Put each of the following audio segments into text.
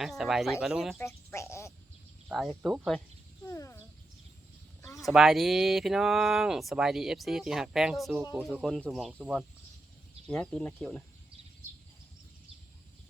อะสบายดีปะลุงนะแปลกตายจากตุ๊บเลยๆอืมสบายดีพี่น้องสบายดีเอฟซีที่หักแพงสู่กูสู่คนสู่หมองสู่บอลเนี่ยกินนะเขียวนะ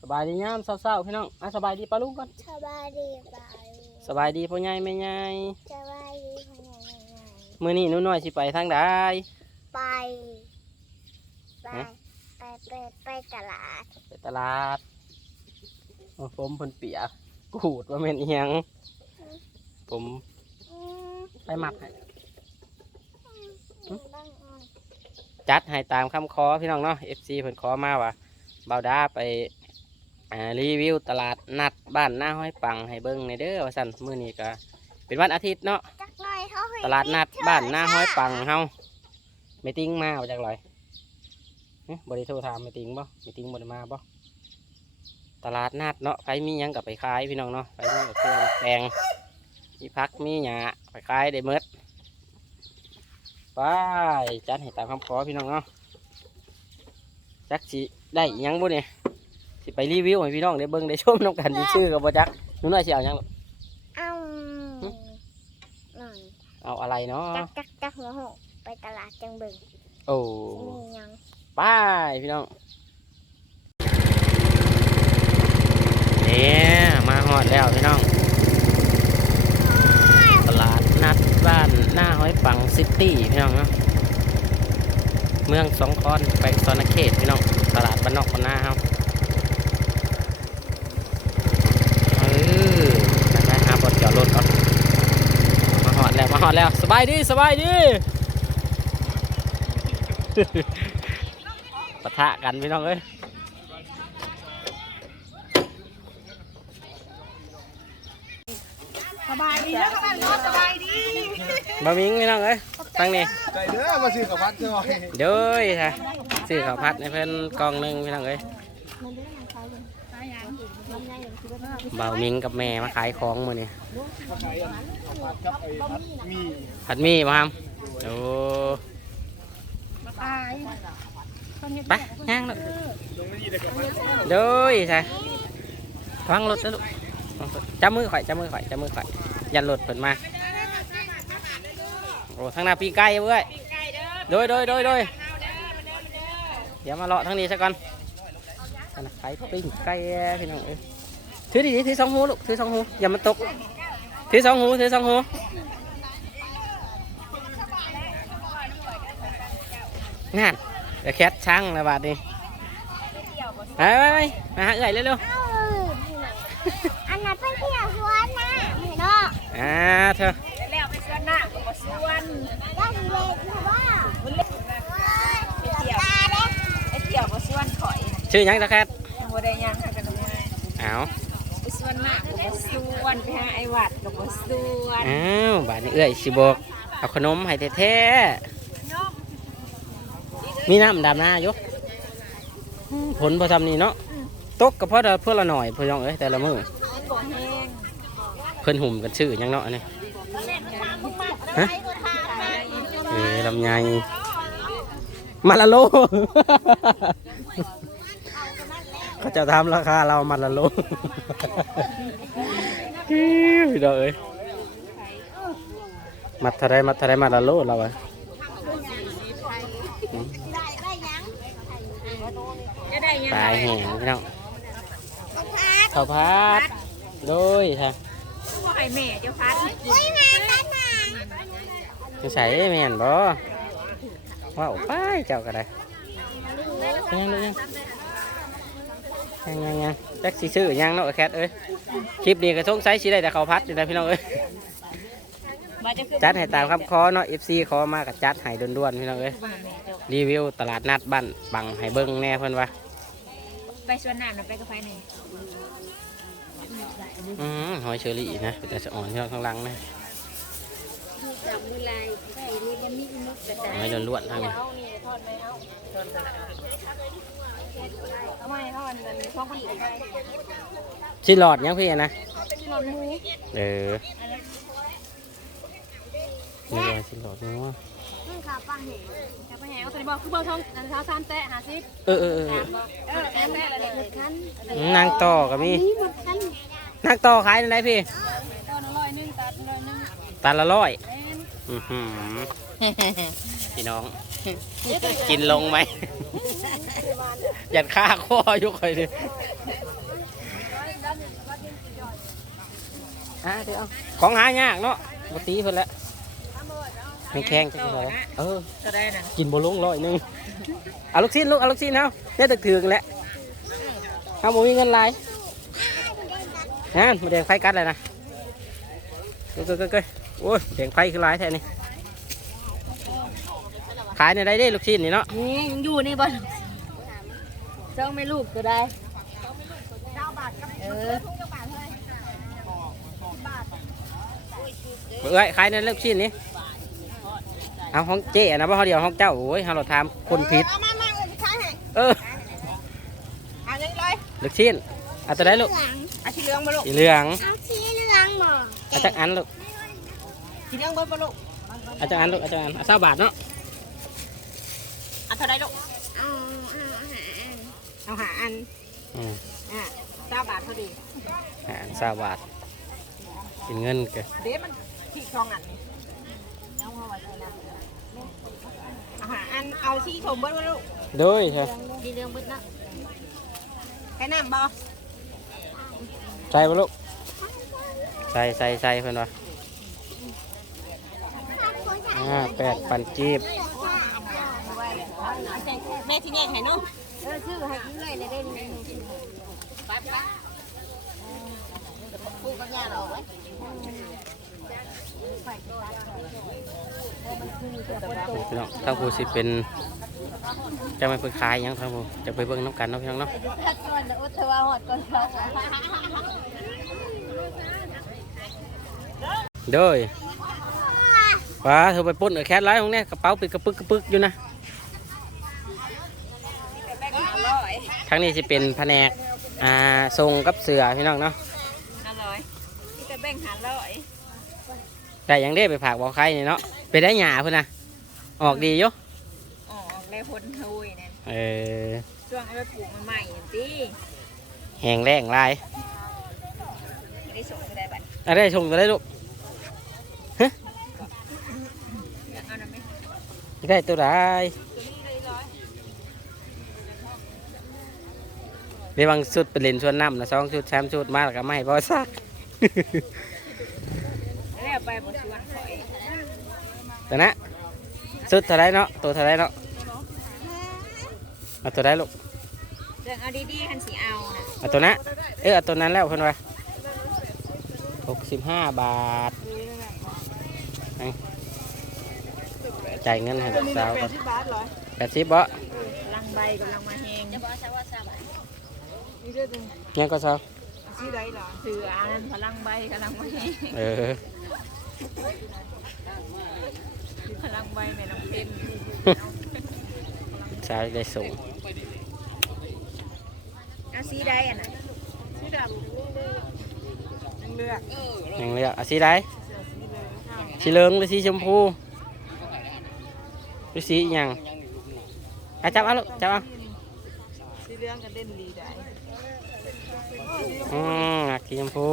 สบายดียามเศร้าๆพี่น้องอะสบายดีปะลุงก่อนสบายดีบายสบายดีพ่อใหญ่แม่ใหญ่สบายดีพ่อใหญ่แม่ใหญ่มื้อนี้หนูน้อยสิไปทางใดไปไปฮะไปไปไปตลาดไปตลาดโอ้ ผมเพิ่นเปียกกูดว่าแม่นอีหยัง ผมไปหมักให้จัดให้ตามคำขอพี่น้องเนาะ FC เพิ่นขอมาว่าเบาดาไปรีวิวตลาดนัดบ้านหน้าห้อยปังให้เบิ่งในเด้อว่าซั่นมื้อนี้ก็เป็นวันอาทิตย์เนาะตลาดนัดบ้านหน้าห้อยปังเฮาไม่ติ้งมาว่าจักหลอยเอ๊ะบ่ได้โทรถามไม่ติ้งบ่ไม่ติ้งบ่ได้มาบ่ ตลาดนัดเนาะไผมีหยังก็ไปขายพี่น้องเนาะไผมีเครื่องแกงมีผักมีหญ้าไปขายได้หมดไปจัดให้ตามคำขอพี่น้องเนาะจักสิได้อิหยังบ่เนี่ยสิไปรีวิวให้พี่น้องได้เบิ่งได้ชมน้ำกันชื่อๆกับบ่จักหนูน้อยสิเอาหยังลูกเอ้าหึนั่นเอาอะไรเนาะจักจักจักหัวหกไปตลาดจังเบิ่งโอ้สิมีหยังไปพี่น้อง เนี่ยมาฮอดแล้วพี่น้อง ตลาดนัดบ้านหน้าห้อยปังซิตี้พี่น้องเนาะเมืองสองคอนแขวงสอนเขตพี่น้อง ตลาดบ้านนอกคนหน้าเฮาเออไปหาบทจอดรถก่อนมาฮอดแล้วมาฮอดแล้วสบายดีสบายดีปะทะกันพี่น้องเอ้ย บายดีแล้วกันเนาะสบายดีบะหมิงพี่น้องเอ้ยฟังนี่ใจเด้อมาซื้อกับพัดเจ้าไว้เด้อยค่ะซื้อข้าวผัดให้เพิ่นกล่องหนึงพี่น้องเอ้ยเบาหมิงกับแม่มาขายของมื้อนี้มาขายอันเอาพัดครับไอ้พัดมีผัดหมี่มาครับโอ้ตายไปย่างลูกลงไม่ดีเลยกับพัดเด้อยค่ะฟังรถซะลูกจับมือข่อยจับมือข่อยจับมือข่อย ยันรถเพิ่นมา โอ้ทางหน้าปีไก่เว้ยโดยโดยโดยโดยเดี๋ยวมาเลาะทางนี้ซะก่อนไก่ปิ้งไก่พี่น้องเอ้ยถือดีถือสองหูลูกถือสองหูอย่ามันตก ถือสองหูถือสองหูงานเดี๋ยวแคทช่างแล้วบาดนี้ไปไปไปมาหาเอื่อยเร็วเองๆอ่าเธอแล้วไปสวนหน้าก็บ่สวนยังเล็กอยู่ว่าเสือตาเด้ไอ้เที่ยวบ่สวนข่อยชื่อหยังตะแคทยังบ่ได้ยังค่ะกันมาอ้าวไปสวนหน้าก็บ่สวนไปหาไอ้วัดก็บ่สวนอ้าวบาดนี้เอื่อยสิบอกเอาขนมให้แท้ๆมีน้ำดำหน้าอยกผลประจำนี้เนาะตกกับพ่อเพื่อละหน่อยเพื่อนองเอ้ยแต่ละมือบ่แห้งเพิ่นหุ่มกันชื่อหยังเนาะอันนี่ฮะเออลำไยมาละโลเขาจะทำราคาเรามาละโลพี่ดอกเอ้ยมัดเทะไรมัดเทะไรมาละโลเราอะจะได้ยังตายแห้งพี่น้องข้าวผัดโดยค่ะ บ่ให้แม่เจ้าพัดอุ้ยแม่ตันหางจะใส่แม่นบ่ว้าวไปเจ้าก็ได้ยังยังยังยังยังยังจักสิซื้อยังเนาะแคทเอ้ยคลิปนี้ก็สงสัยสิได้แต่ข้าวผัดอยู่นะพี่น้องเอ้ยบ่จะคือจัดให้ตามคำขอเนาะ FC ขอมากับจัดให้ด่วนๆพี่น้องเอ้ยบ้านแม่เจ้ารีวิวตลาดนัดบ้านบังให้เบิ่งแน่เพิ่นว่าไปสวนน้ำน่ะไปกับไผนี่ อืมหอยเชอรี่นะเป็นแต่สะอ่อนที่เราข้างหลังนะจับมือลายใส่มือจะมีมุกกระดาษหอยล้วนๆทางนี้เอานี่ทอดไหมเอาทอดทำไมทอดมันช่องผลิตได้ชิหลอดยังพี่นะทอดหมูเออนี่เลยชิหลอดนี่ว่านี่ค่ะป้าเห็นจะไปแหงเอาตัวนี้บอกคือเบอร์ทองอันเช้าสามแตะหาซิเออเออเออเออแตะแตะอะไรหมดคันนางต่อกับมี นี่หมดคันนักต่อขายในไหนพี่ต้นร้อยหนึงตัดร้อยหนึงตันละร้อยแม่นอื้อหือพี่น้อง กินลงไหม ยันค่าข้ออยู่คอยดิอะเดี๋ยวเอาของหายากเนาะบตีเพิ่นแหล้วไม่แข็งจังเลยเออ ก็ได้นะกินบลงร้อยหนึงเอาลูกชิ้นลูกเอาลูกชิ้นเอาเนี่ยตึกถือกันแหละเอาหมูมีเงินหลาย นั่นมาแดงไฟกัดเลยนะเก้ยเก้ยเก้ยโอ้ยแดงไฟคือหลายแท้นี่ขายในได้ได้ลูกชิ้นนี่เนาะนี่ยังอยู่นี่บ่เจ้าไม่ลูกก็ได้เออเอ้ยขายในลูกชิ้นนี่เอาห้องเจ๊นะเพราะเขาเดียวห้องเจ้าโอ้ยเราเราทำคนผิดเอามามาเออใช่ให้เอออันนี้เลยลูกชิ้นเอาตัวได้ลูก เหลืองอาชีเหลืองบ่ลูกสีเหลืองเอาสีเหลืองหมอเอาจากอันลูกสีเหลืองเบ่บ่ลูกเอาจากอันลูกเอาจากอันเอาเศร้าบาทเนาะอันเท่าไรลูกเอาเอาอาหารเอาหาอันอืมอะเก้าบาทพอดีอาหารเศร้าบาทเป็นเงินเกินเดี๋ยวมันที่คลองอันนี้เอามาไว้ในน้ำเอาหาอันเอาที่ชมเบิ้ลบ่ลูกโดยใช่สีเหลืองเบิ้ลนะแค่น้ำบ่ ใส่ปะลูกใส่ใส่ใส่เพื่อนวะอ่าแปดพันจีบแม่ที่นี่ให้เนาะเออชื่อให้กินเลยได้ได้ไปไปปูกับยาเราไว้พี่น้องทางผู้สิเป็น จะไม่เพิ่งขายหยังทางผู้จะไปเบิ่งน้ำกันเนาะพี่น้องเนาะพักก่อนอุทวาหอดก่อนครับโดยว้าเธอไปปล้นเออแคทไลท์ของเนี่ยกระเป๋าปิดกระปึกกระปึกอยู่นะแบ่งอร่อยทางนี้สิเป็นแผนกอ่าทรงกับเสือพี่น้องเนาะอร่อยนี่จะแบ่งหาร้อยได้หยังได้ไปผากบอกใครนี่เนาะไปได้หยาเพื่อนนะออกดีอยู่อ๋อ ได้ผลทุยนั่นเออช่วงเอาไปปลูกใหม่ๆอย่างที่แหงแรงลายไม่ได้ส่งก็ได้บัตรอะไรชงตัวได้ลูกเอาหน่อยไหมได้ตัวได้ตัวนี้เลยร้อยเรียบางสุดไปเล่นชวนน้ำนะสองชุดสามชุดมาแล้วก็ไม่พอซัก แล้วไปบนสวนข่อยตัวนะสุดเท่าไรเนาะตัวเท่าไรเนาะ เอาตัวได้ลูกเรื่องเอาดีๆคันสีเอาน่ะเอาตัวนะเออเอาตัวนั้นแล้วเพิ่นว่าหกสิบห้าบาทเอาจ่ายเงินให้ลูกสาวก่อนบาทร้อยแปดสิบบ่ลังใบกับลังมาแหงจะบอกซะว่าซาบะนี่เด้อจังยังก็สาวชื่อใดหรอชื่ออันพลังใบกับลังมาแหงเออพลังใบแม่น้องเพนสาวได้สูง เอาสีใดอะน่ะสีดำยังเลือกยังเลือกเอาสีใดสีเหลืองหรือสีชมพูหรือสีหยังเอาจับเอาลูกจับเอาสีเหลืองก็เด่นดีได้อืมหนักสีชมพู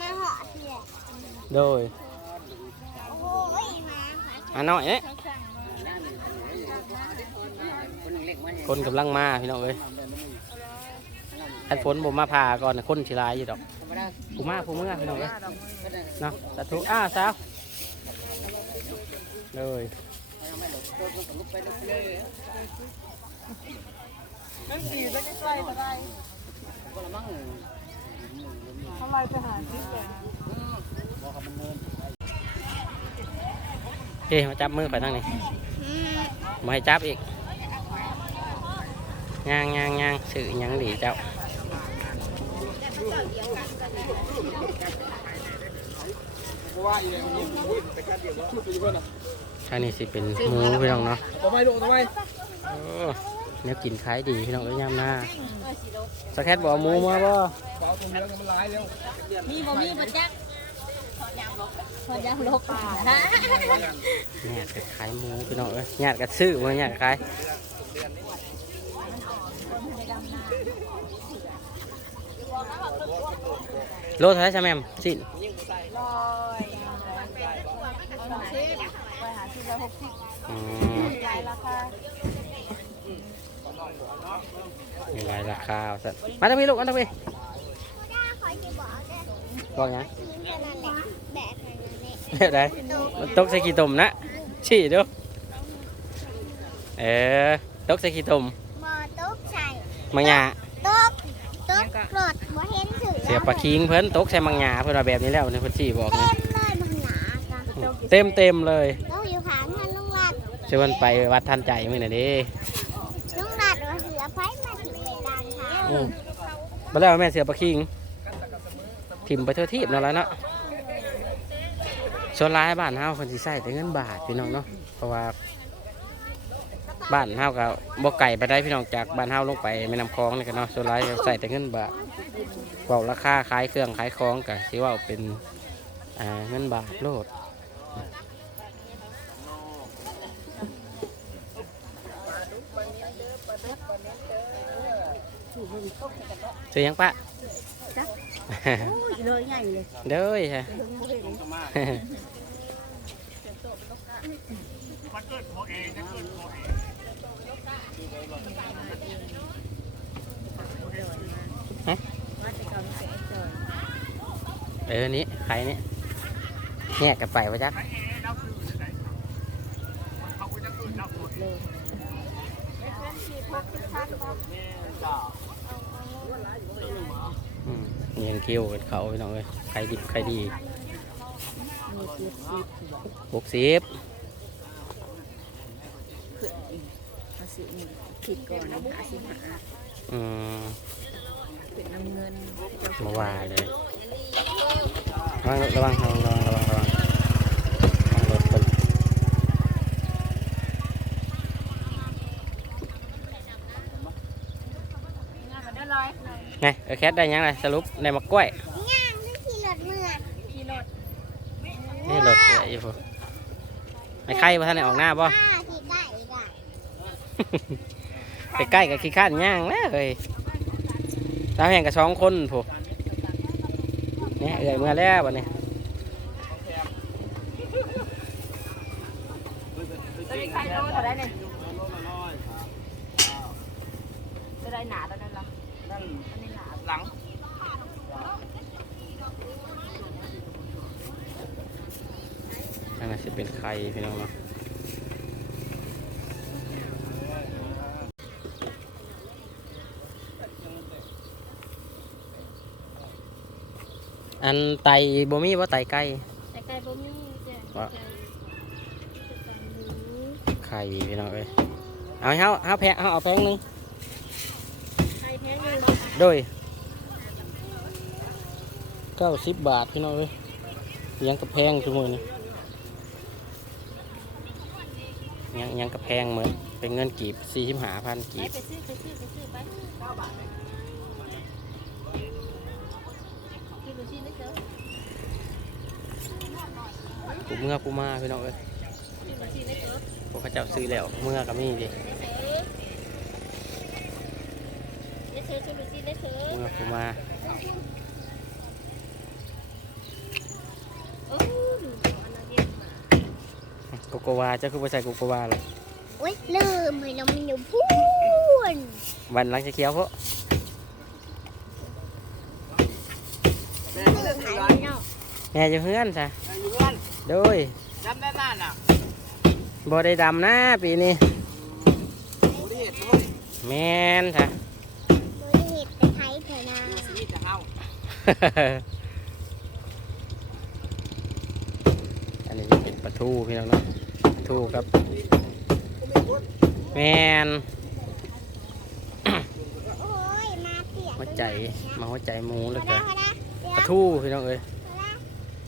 มาเหาะเสียโดยโอ้ยมา อะหน่อยเนี่ยคนกำลังมาพี่น้องเอ้ยถ้าฝนผมมาพาก่อนคนสิลายอยู่ดอกผู้มาผู้เมื่อพี่น้องเอ้ยเนาะสาธุอ้าสาวเลยนั่นสีไม่ได้ใส่ก็ได้ทำไมไปหาที่แกเฮ้ยม เอมาจับมือไปทางนี้มาให้จับอีกย่างย่างย่างสื่อยังดีเจ้าท่านี่ยมันยิงอุ้ยไปกันเดียวว่าชุดไปอยู่เพื่อนอะทางนี้สิเป็นหมูพี่น้องเนาะทำไมลูกทำไมโอ้เนี่ยกินขายดีพี่น้องเอ้ยยามหน้าสแคทบอกหมูมาบ่มีบ่มีบ่จัก ฮพอยางลบฮะญาติกับขายหมูพี่น้องเอ้ยญาติกับซื้อมาญาติขายโลเท่าไหรใช่ไหมสิ้นลอยเอาสิไปหาที่ละหกสิบอืมหลายราคามีหลายราคาสัตว์มาทางนี้ลูกมาทางนี้ได้คอยจะบอกเด้อบอกหยัง เฮ้ยได้มันตกใส่ขี้ตมนะชี้ดูเออตกใส่ขี้ตมบอตกใส่มังหยาตกตกกรดบ่เห็นสื่อเสียปลาคิงเพิ่นตกใส่มังหยาเพิ่นว่าแบบนี้แล้วเนี่ยเพิ่นชี้บอกเต็นี่มเลยมันหนาจ้ะเต็มเต็มเลยเราอยู่ขางเงินลุงรัดชวนไปวัดทันใจมื้อน่ะเด้ลุงรัดว่าเสือไฟมาถึงในกลางทางอืมบ่แล้วแม่เสือปลาคิงถิ่มไปทั่วทีบนั่นแหละเนาะ ส่วนหลายบ้านเฮาเพิ่นสิใช้แต่เงินบาทพี่น้องเนาะเพราะว่า บ้านเฮาก็บ่ไกลไปได้พี่น้องจากบ้านเฮาลงไปแม่น้ำคลองนี่ก็เนาะส่วนหลายใส่แต่เงินบาทเว้าราคาขายเครื่องขายของก็สิเว้าเป็นอ่าเงินบาทโลดซื้อหยังปะเลยใหญ่เลยเด้อ มันเกิดตัวเองนะเกิดตัวเองเออ นี้ใครนี่แหกกันไปวะจ๊ะยังเกี่ยวกับเขาไปหน่อยใครดิบใครดีหกสิบ มาสิผิดก่อนหาสิหาอืมเป็นน้ำเงินมาว่าเลยระวังระวังระวังระวังระวังระวังระวังรถคนงานได้ลอยไงเออแคทได้ยังไงสรุปในมะกล้วยย่างด้วยขี่รถเมื่อขี่รถนี่รถอยู่ไอ้ไข่มาท่านไหนออกหน้าป่ะ ป้าขี่ไก่อีกอะ ไปใกล้กับขี้ข้านย่างแล้วเลยตามแห่งกับสองคนผู้เนี่ยเอ่ยเมื่อแล้ววันนี้ตัวนี้ใครโลเท่าไรเนี่ยจะได้หนาตอนนั้นเหรออันนี้หนาหลังนั่นน่ะสิเป็นไข่พี่น้องเนาะ อันไตบ่มีว่าไตไก่แต่ไก่บ่มีจ้ะว่าไก่หมูไข่พี่น้องเอ้ยเอาให้เฮาเฮาแพะเฮาเอาแพงหนึงไก่แท้หนึ่งโดยเก้าสิบบาทพี่น้องเอ้ยยังกระแพงทุกมือนี่ยังยังกระแพงเหมือนเป็นเงินกีบสี่สิบห้าพันกีไปบไปซื้อไปซื้อไปซื้อไปเก้าบาท กินลูกชิ้นได้เจอกูเมื่อกูมาพี่น้องเอ้ยกินลูกชิ้นได้เจอพวกเขาเจ้าซื้อแล้วเมื่อก็มีดิได้เจอกินลูกชิ้นได้เจอเมื่อกูมาโอ้ดูอันนั้นเดียวมาโกโกวาเจ้าคือภาษาโกโกวาเลยโอ๊ยลืมเลยเรามันอยู่พูนวันหลังจะเคี้ยวเพราะ แม่ ลื เล่ ม น หาย ร้า ไป น เนาะ แม่จะเฮือนซะอยู่เพื่อนโดยจำได้บ้านอะบ่ได้ดำนะปีนี้ผู้ที่เห็นลูกแม่นซะโดยเหตุแต่ไทยเถอะนะชีวิตจะเฮาอันนี้จะเป็นปลาทูพี่น้องเนาะปลาทูครับ แมนโอ้ยมาเปียกหัวใจมาหัวใจหมูเลยมาจ้ะได้มาได้เดี๋ยวปลาทูพี่น้องเอ้ย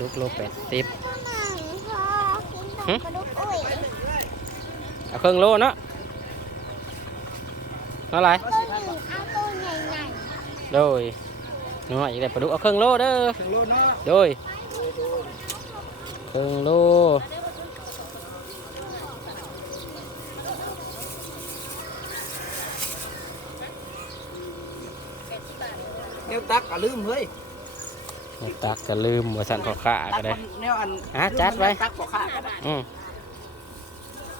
ลยโอ้ตุ้ยขนาดอืมน้องแพะมีอันมีเห็นพานะมันก็เด้อปลาดุกพี่น้องปลาดุกโอ้ปลาดุกโลแปดสิบก็หนึ่งพอกินตกกระดูกอุ้ยเอาเครื่องโลเนาะเท่าไหรตัวหนึ่งเอาตัวใหญ่โดยหน่อยอีกแล้วปลาดุกเอาเครื่องโลเด้อถึงโลเนาะโดยเครื่องโลแนวตักก็ลืมเฮ้ยไม่ ตักก็ลืมว่าสั่นพอขาตัก็กได้ แนวอันอะจัดไว้ ตักบ่ขาก็ได้ อืม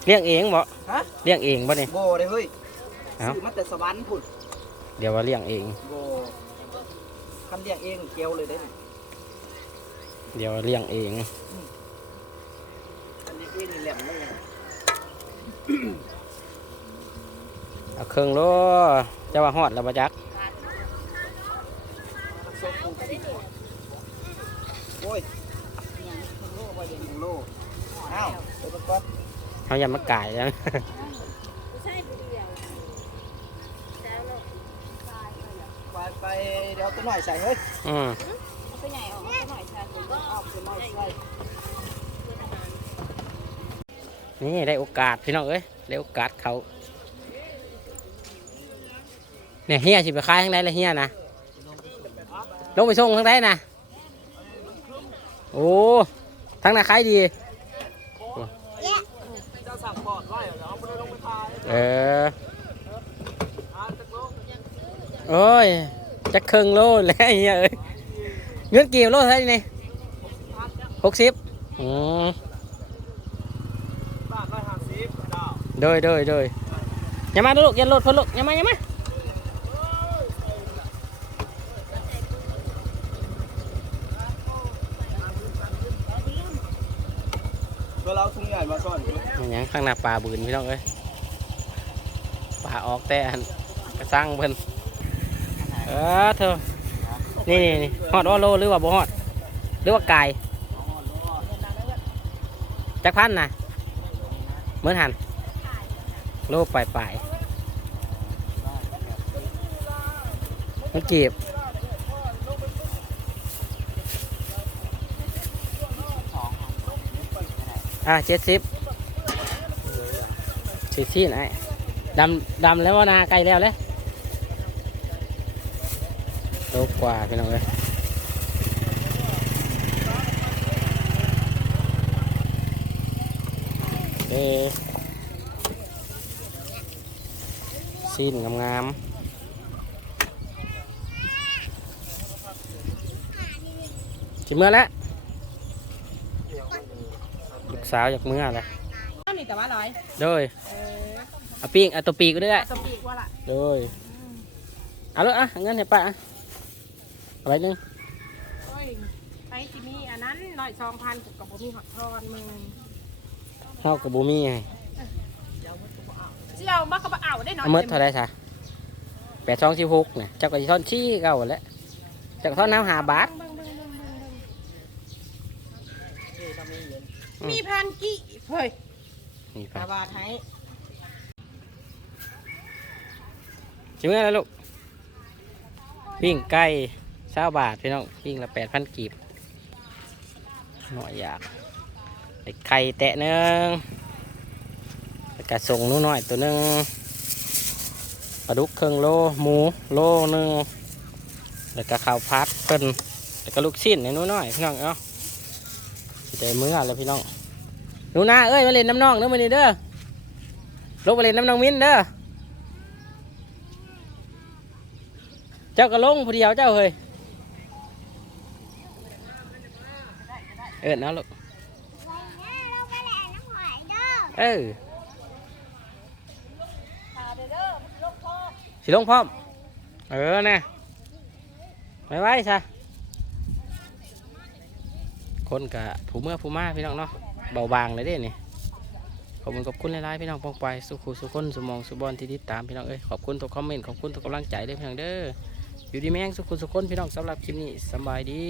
เลี้ยงเองบ่ฮะ เลี้ยงเองบ่เนี่ยโบเลยเฮ้ยเอ้า ซื้อมาแต่สวรรค์พุ่นเดี๋ยวว่าเลี้ยงเองโบคันเลี้ยงเองเกี่ยวเลยได้นี่เดี๋ยวเลี้ยงเอง คันเลี้ยงเองนี่แหลมเลยเอาเครื่องโลจะว่าฮอดแล้วบ่จักโซกูโอ้ยโลไปเดี๋ยวหนึ่งโลอ้าวเดี๋ยวก่อนเฮาอย่ามาก่ายแล้วไปไปเดี๋ยวตัวหน่อยใส่เฮ้ยอืมตัวใหญ่ออกตัวหน่อยชาตัวเอาตัวหน่อยใส่นี่ได้โอกาสพี่น้องเอ้ยได้โอกาสเขาเนี่ยเฮียสิไปขายทางใดละเฮียนะลงไปส่งทางใดนะ โอ้ทางไหนาขายดีเจ้าสั่งปอดไล่เหรอเอาไปลงไปทายเอออ่าจักโลโอ้ยจะครึ่งโลแล้วเฮียเอ้ยเงินกี่โลเท่าไหร่นี่หกสิบอืมบาทร้อยห้าสิบเจ้าโดยโดยโดยอย่ามาลูกอย่าโหลดพอลูกอย่ามาอย่ามา ตัวเราทุ่งใหญ่มาซ่อนอยู่ มัน หน้าป่าบืนพี่น้องเอ้ยป่าออกแต่อันกระซังเพิ่นเออเธอนี่นี่นี่ฮอดออโลหรือว่าบ่ฮอดหรือว่าไก่จักพันนะเหมือนหันโลปลายปลายมันจีบอะเจ็ดสิบ สิบที่ไหนดำดำแล้วว่านาไกลแล้วเลยโลกว่าพี่น้องเลยเด้สิ้นงามๆจิเมื่อแล้วลูกสาวอยากเมื่อแล้วตัวนี้แต่ว่าร้อยโดย เออเอาปีกเอาตัวปีกก็ได้ตัวปีกว่าละโดยเอาเลยอะเอาเงินให้ป้าอะอะไรนึงโอ้ยไปที่มีอันนั้นหน่อยสองพันกับผมมีหอดทอนมึงเฮากับบูมี่ไงเสี่ยวมาเขาเอาได้หน่อยเอาเมื่อเท่าไรซะแปดสองสิบหกเนี่ยเจ้าก็จะทอนชี้เก่าหมดแล้วเจ้าก็ทอนน้ำหาบาท เบิ่งเบิ่งเบิ่งเบิ่งเบิ่งนี่ทำนี่เย็นมีพันกี่เฮ้ยนี่ไป ตาบาทให้ ชิมเมื่อแล้วลูกปิ้งไก่เช้าบาทพี่น้องปิ้งละแปดพันกีบหน่อยอยากไไข่แตะหนึงแล้วก็ส่งนู้นหน่อยตัวหนึงปลาดุกเครื่องโลหมูโลหนึงแล้วก็ข้าวพัดเพิ่นแล้วก็ลูกชิ้นในนู้นหน่อยพี่น้องเนาะสิได้มื้อแล้วพี่น้องหนูนาเอ้ยมาเล่นน้ำน้องเด้อมานี่เด้อลงมาเล่นน้ำน้องมิ้นเด้อ เจ้าก็ลงผู้เดียวเจ้าเฮ้ยเอิ้นเอาลูกเราไปแหล่น้ำหอยเด้อเออสิลงพร้อม เออน่ะไม่ไหวซะคนกะผู้เมื่อผู้มาพี่น้องเนาะเบาบางเลยเด้นี่ขอบคุณขอบคุณหลายๆพี่น้องปองไปสุขุสุขคนสุมองสุบอลที่ติดตามพี่น้องเอ้ยขอบคุณทุกคอมเมนต์ขอบคุณทุกกำลังใจเด้อพี่น้องเด้อ อยู่ดีแม่งสุขุสุขคนพี่น้องสำหรับคลิปนี้สบายดี